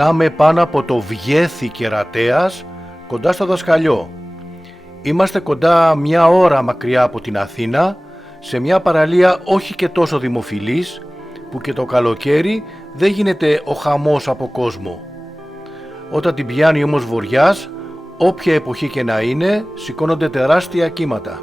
Πετάμε πάνω από το Βγέθι Κερατέας, κοντά στο Δασκαλιό. Είμαστε κοντά μια ώρα μακριά από την Αθήνα, σε μια παραλία όχι και τόσο δημοφιλής, που και το καλοκαίρι δεν γίνεται ο χαμός από κόσμο. Όταν την πιάνει όμως βοριάς, όποια εποχή και να είναι, σηκώνονται τεράστια κύματα.